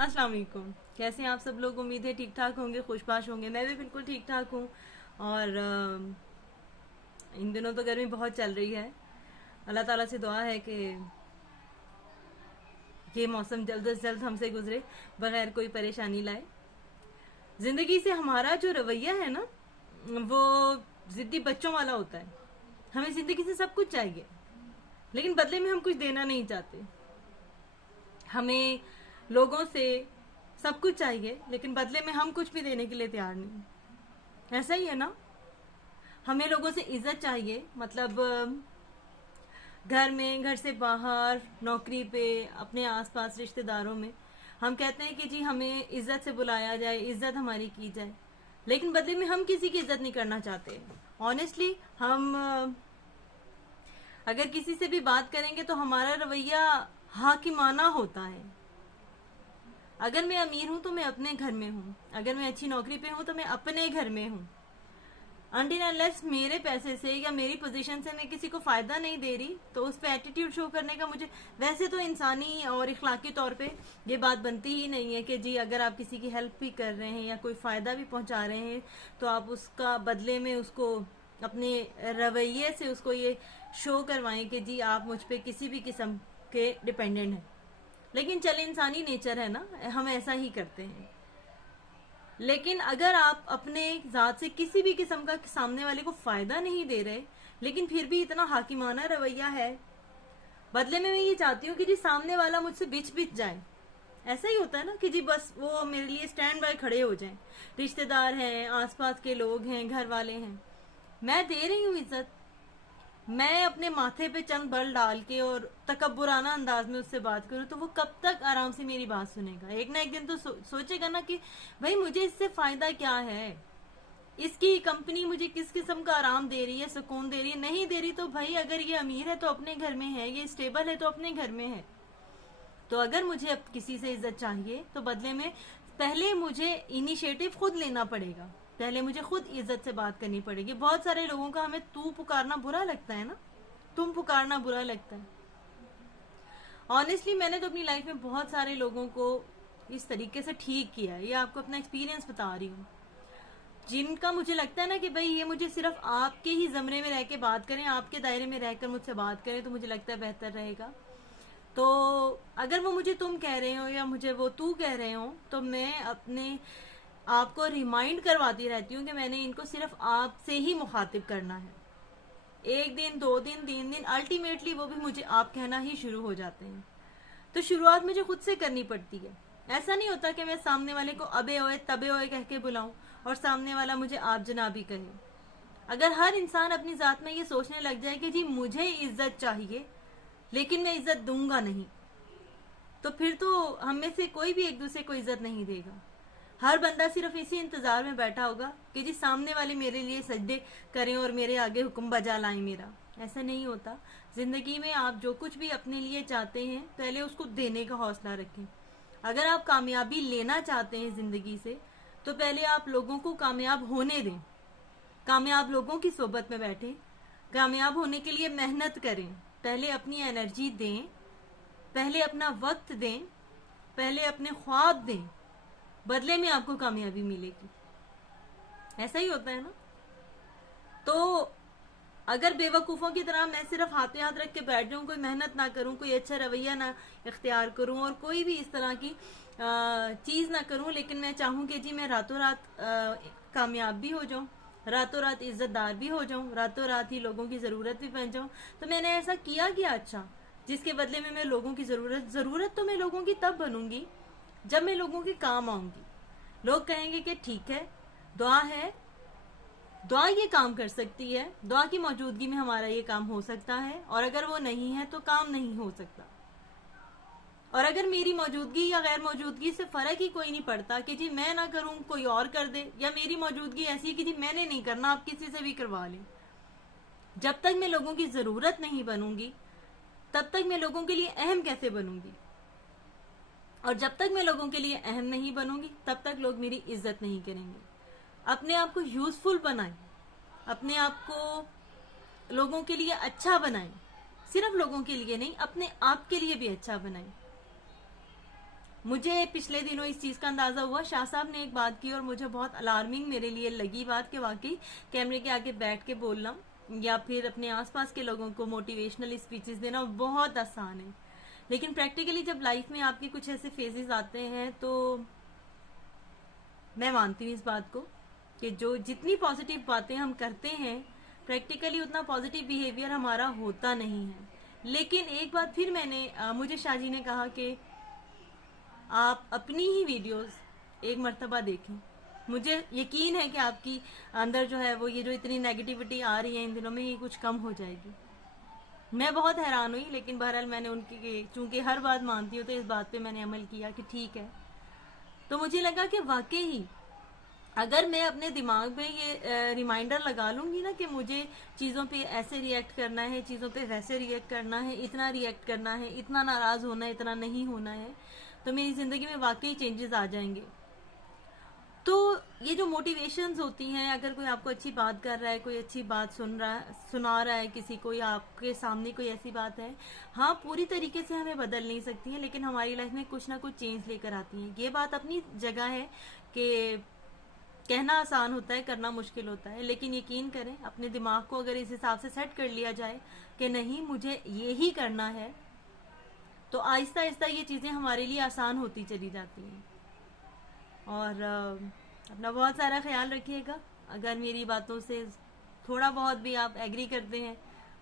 अस्सलाम वालेकुम। कैसे हैं आप सब लोग? उम्मीद है ठीक ठाक होंगे, खुशबाश होंगे। मैं भी बिल्कुल ठीक ठाक हूँ। और इन दिनों तो गर्मी बहुत चल रही है। अल्लाह ताला से दुआ है कि ये मौसम जल्द से जल्द हमसे गुजरे, बगैर कोई परेशानी लाए। जिंदगी से हमारा जो रवैया है ना, वो जिद्दी बच्चों वाला होता है। हमें जिंदगी से सब कुछ चाहिए, लेकिन बदले में हम कुछ देना नहीं चाहते। हमें लोगों से सब कुछ चाहिए, लेकिन बदले में हम कुछ भी देने के लिए तैयार नहीं। ऐसा ही है ना। हमें लोगों से इज्जत चाहिए, मतलब घर में, घर से बाहर, नौकरी पे, अपने आसपास रिश्तेदारों में हम कहते हैं कि जी हमें इज्जत से बुलाया जाए, इज्जत हमारी की जाए, लेकिन बदले में हम किसी की इज्जत नहीं करना चाहते। ऑनेस्टली हम अगर किसी से भी बात करेंगे तो हमारा रवैया हाकिमाना होता है। अगर मैं अमीर हूं तो मैं अपने घर में हूं, अगर मैं अच्छी नौकरी पे हूं तो मैं अपने घर में हूं। अनटिल अनलेस मेरे पैसे से या मेरी पोजीशन से मैं किसी को फायदा नहीं दे रही, तो उस पर एटीट्यूड शो करने का मुझे, वैसे तो इंसानी और इखलाकी तौर पे ये बात बनती ही नहीं है कि जी अगर आप किसी की हेल्प भी कर रहे हैं या कोई फायदा भी पहुंचा रहे हैं तो आप उसका बदले में उसको अपने रवैये से उसको ये शो करवाएं कि जी आप मुझ पर किसी भी किस्म के डिपेंडेंट हैं। लेकिन चले, इंसानी नेचर है ना, हम ऐसा ही करते हैं। लेकिन अगर आप अपने जात से किसी भी किस्म का सामने वाले को फायदा नहीं दे रहे, लेकिन फिर भी इतना हाकिमाना रवैया है, बदले में मैं ये चाहती हूँ कि जी सामने वाला मुझसे बिच बिच जाए। ऐसा ही होता है ना कि जी बस वो मेरे लिए स्टैंड बाय खड़े हो जाएं। रिश्तेदार हैं, आसपास के लोग हैं, घर वाले हैं, मैं दे रही हूँ इज्जत, मैं अपने माथे पे चंद बल डाल के और तकब्बुराना अंदाज में उससे बात करूं, तो वो कब तक आराम से मेरी बात सुनेगा? एक ना एक दिन तो सोचेगा ना कि भाई मुझे इससे फायदा क्या है, इसकी कंपनी मुझे किस किस्म का आराम दे रही है, सुकून दे रही है, नहीं दे रही। तो भाई अगर ये अमीर है तो अपने घर में है, ये स्टेबल है तो अपने घर में है। तो अगर मुझे अब किसी से इज्जत चाहिए तो बदले में पहले मुझे इनिशिएटिव खुद लेना पड़ेगा, पहले मुझे खुद इज्जत से बात करनी पड़ेगी। बहुत सारे लोगों का हमें तू पुकारना बुरा लगता है ना, तुम पुकारना बुरा लगता है। ऑनेस्टली मैंने तो अपनी लाइफ में बहुत सारे लोगों को इस तरीके से ठीक किया है, ये आपको अपना एक्सपीरियंस बता रही हूँ। जिनका मुझे लगता है ना कि भाई ये मुझे सिर्फ आपके ही जमरे में रह के बात करें, आपके दायरे में रहकर मुझसे बात करें, तो मुझे लगता है बेहतर रहेगा। तो अगर वो मुझे तुम कह रहे हो या मुझे वो तू कह रहे हो, तो मैं अपने आपको रिमाइंड करवाती रहती हूँ कि मैंने इनको सिर्फ आपसे ही मुखातिब करना है। एक दिन, दो दिन, तीन दिन, अल्टीमेटली वो भी मुझे आप कहना ही शुरू हो जाते हैं। तो शुरुआत मुझे खुद से करनी पड़ती है। ऐसा नहीं होता कि मैं सामने वाले को अबे ओए तबे ओए कह के बुलाऊं और सामने वाला मुझे आप जनाबी कहे। अगर हर इंसान अपनी जात में ये सोचने लग जाए कि जी मुझे इज्जत चाहिए लेकिन मैं इज्जत दूंगा नहीं, तो फिर तो हम में से कोई भी एक दूसरे को इज्जत नहीं देगा। हर बंदा सिर्फ इसी इंतजार में बैठा होगा कि जी सामने वाले मेरे लिए सजदे करें और मेरे आगे हुक्म बजा लाएं मेरा। ऐसा नहीं होता। जिंदगी में आप जो कुछ भी अपने लिए चाहते हैं, पहले उसको देने का हौसला रखें। अगर आप कामयाबी लेना चाहते हैं जिंदगी से, तो पहले आप लोगों को कामयाब होने दें, कामयाब लोगों की सोबत में बैठें, कामयाब होने के लिए मेहनत करें। पहले अपनी एनर्जी दें, पहले अपना वक्त दें, पहले अपने ख्वाब दें, बदले में आपको कामयाबी मिलेगी। ऐसा ही होता है ना। तो अगर बेवकूफ़ों की तरह मैं सिर्फ हाथ पे हाथ रख के बैठ जाऊं, कोई मेहनत ना करूं, कोई अच्छा रवैया ना इख्तियार करूं और कोई भी इस तरह की चीज़ ना करूं, लेकिन मैं चाहूं कि जी मैं रातों रात कामयाब भी हो जाऊं, रातों रात इज्जतदार भी हो जाऊं, रातों रात ही लोगों की ज़रूरत भी बन जाऊं, तो मैंने ऐसा किया क्या अच्छा जिसके बदले में मैं लोगों की ज़रूरत तो मैं लोगों की तब बनूंगी जब मैं लोगों के काम आऊंगी। लोग कहेंगे कि ठीक है, दुआ है, दुआ ये काम कर सकती है, दुआ की मौजूदगी में हमारा ये काम हो सकता है, और अगर वो नहीं है तो काम नहीं हो सकता। और अगर मेरी मौजूदगी या गैर मौजूदगी से फर्क ही कोई नहीं पड़ता कि जी मैं ना करूं कोई और कर दे, या मेरी मौजूदगी ऐसी कि जी मैंने नहीं करना आप किसी से भी करवा लें, जब तक मैं लोगों की जरूरत नहीं बनूंगी तब तक मैं लोगों के लिए अहम कैसे बनूंगी? और जब तक मैं लोगों के लिए अहम नहीं बनूंगी तब तक लोग मेरी इज्जत नहीं करेंगे। अपने आप को यूजफुल बनाएं, अपने आप को लोगों के लिए अच्छा बनाएं, सिर्फ लोगों के लिए नहीं, अपने आप के लिए भी अच्छा बनाएं। मुझे पिछले दिनों इस चीज़ का अंदाज़ा हुआ, शाह साहब ने एक बात की और मुझे बहुत अलार्मिंग मेरे लिए लगी बात कि वाकई कैमरे के आगे बैठ के बोलना या फिर अपने आसपास के लोगों को मोटिवेशनल स्पीचेस देना बहुत आसान है, लेकिन प्रैक्टिकली जब लाइफ में आपके कुछ ऐसे फेजेस आते हैं तो मैं मानती हूँ इस बात को कि जो जितनी पॉजिटिव बातें हम करते हैं प्रैक्टिकली उतना पॉजिटिव बिहेवियर हमारा होता नहीं है। लेकिन एक बात फिर मुझे शाहजी ने कहा कि आप अपनी ही वीडियोस एक मर्तबा देखें। मुझे यकीन है कि आपकी अंदर जो है वो ये जो इतनी नेगेटिविटी आ रही है इन दिनों में ये कुछ कम हो जाएगी। मैं बहुत हैरान हुई, लेकिन बहरहाल मैंने उनकी चूंकि हर बात मानती हूँ तो इस बात पे मैंने अमल किया कि ठीक है। तो मुझे लगा कि वाकई ही अगर मैं अपने दिमाग में ये रिमाइंडर लगा लूंगी ना कि मुझे चीज़ों पे ऐसे रिएक्ट करना है, चीज़ों पे वैसे रिएक्ट करना है, इतना रिएक्ट करना है, इतना नाराज़ होना है, इतना नहीं होना है, तो मेरी ज़िंदगी में वाकई चेंजेस आ जाएंगे। तो ये जो मोटिवेशंस होती हैं, अगर कोई आपको अच्छी बात कर रहा है, कोई अच्छी बात सुना रहा है किसी को, या आपके सामने कोई ऐसी बात है, हाँ पूरी तरीके से हमें बदल नहीं सकती है लेकिन हमारी लाइफ में कुछ ना कुछ चेंज लेकर आती हैं। ये बात अपनी जगह है कि कहना आसान होता है, करना मुश्किल होता है, लेकिन यकीन करें अपने दिमाग को अगर इस हिसाब से सेट कर लिया जाए कि नहीं मुझे ये ही करना है, तो आहिस्ता आहिस्ता ये चीज़ें हमारे लिए आसान होती चली जाती हैं। और अपना बहुत सारा ख्याल रखिएगा। अगर मेरी बातों से थोड़ा बहुत भी आप एग्री करते हैं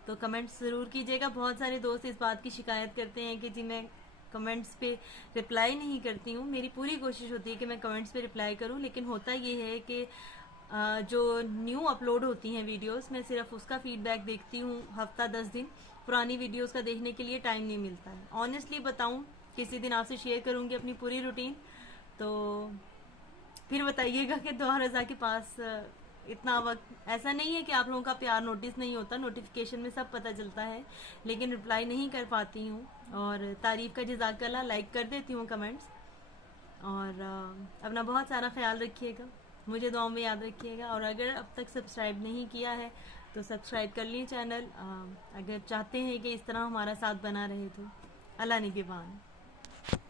तो कमेंट्स ज़रूर कीजिएगा। बहुत सारे दोस्त इस बात की शिकायत करते हैं कि जी मैं कमेंट्स पे रिप्लाई नहीं करती हूँ। मेरी पूरी कोशिश होती है कि मैं कमेंट्स पे रिप्लाई करूँ, लेकिन होता ये है कि जो न्यू अपलोड होती हैं वीडियोस, मैं सिर्फ उसका फीडबैक देखती हूँ हफ्ता 10 दिन। पुरानी वीडियोस का देखने के लिए टाइम नहीं मिलता है। ऑनेस्टली बताऊँ, किसी दिन आपसे शेयर करूँगी अपनी पूरी रूटीन, तो फिर बताइएगा कि दोहा रजा के पास इतना वक्त ऐसा नहीं है कि आप लोगों का प्यार नोटिस नहीं होता, नोटिफिकेशन में सब पता चलता है, लेकिन रिप्लाई नहीं कर पाती हूँ। और तारीफ का जज़ाकल्लाह, लाइक कर देती हूँ कमेंट्स। और अपना बहुत सारा ख्याल रखिएगा, मुझे दुआओं में याद रखिएगा। और अगर अब तक सब्सक्राइब नहीं किया है तो सब्सक्राइब कर लीजिए चैनल, अगर चाहते हैं कि इस तरह हमारा साथ बना रहे तो। अल्लाह निगहबान।